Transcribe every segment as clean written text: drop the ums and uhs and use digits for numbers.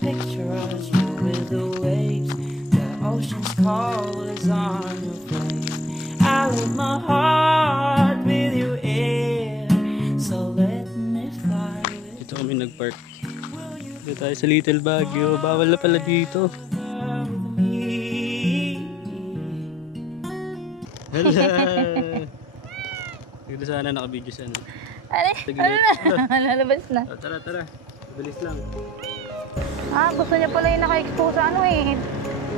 picture of you with the waves. The ocean's cold is on your face. I leave my heart with your air, so let me fly with. Dito kami nag-park. Dito tayo sa Little Baguio. Bawal na pala dito. Hala! Dito sana naka-video sana. Ano na? Lalabas na. Oh, tara, tara. Bilis lang. Gusto niya pala yung naka-expose sa ano eh.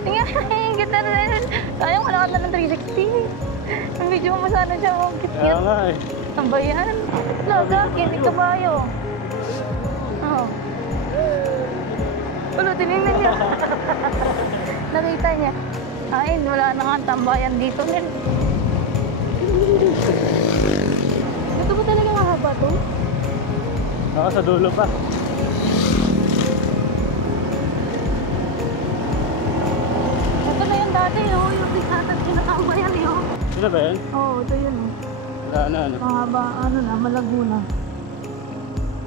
Tingnan, ganda na rin. Sayang, wala ka na ng 360. Ang video mo sana siya. Oh, cute Kaya nga eh. Ang bayan. Laga, kinig kabayo. Oo. Wala, tinignan niya. Nakita niya. Ay, wala na nga ang tambayan dito. Ito ba talaga mahaba to? Ako sa dulo pa. Ito na yung dati, oh. Yung bigatan kinakambayan, oh. Ito na ba yan? Oo, ito yun, oh. Wala na, ano? Mahaba, ano na, malaguna.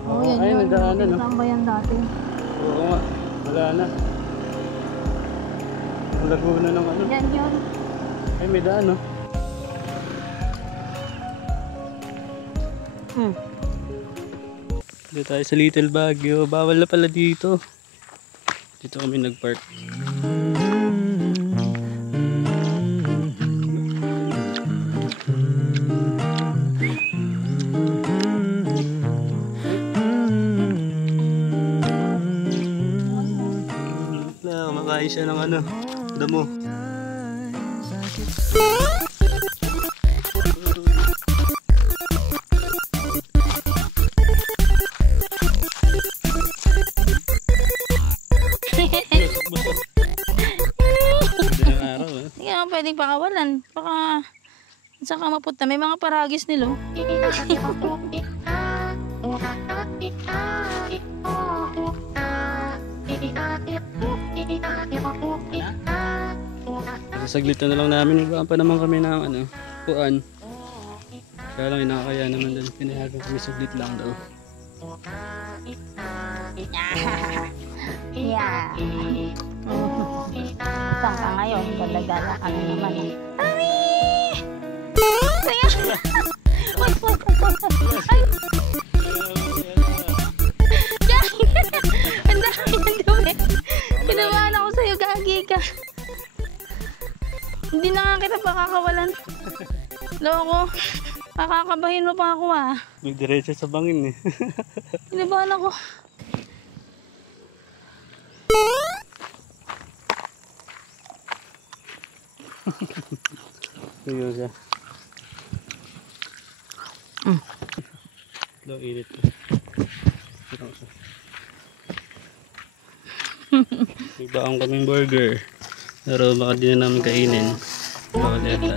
Oo, yan ay, yun. nagdaanan, no? Kinakambayan dati. Oo nga. Wala na. Ang laguna ng ano. Yan yun. Ay, may daan, no? Dito tayo sa Little Baguio. Bawal na pala dito. Dito kami nag-park. Makain siya ng ano, damo. Hindi naman pwedeng pakawalan. Baka saka mapunta. May mga paragis nilo. Saglitan na lang namin. Ibaan pa naman kami ng ano, puan. Kaya lang inakaya naman doon. Pinayagan kami saglit lang daw. Yeah. Saan ka ngayon? Dalagala ka na naman. Mami! Ay! Ang dami. Kinabahan ako sa'yo, gagi ka. Hindi na nga kita pakakawalan. Loko. Pakakabahin mo pa ako ah. Nagdiretso sa bangin eh. Kinabahan ako. Tuyo siya. Daw init. Ibaang kaming burger. Pero baka di na namin kainin. Baka dito.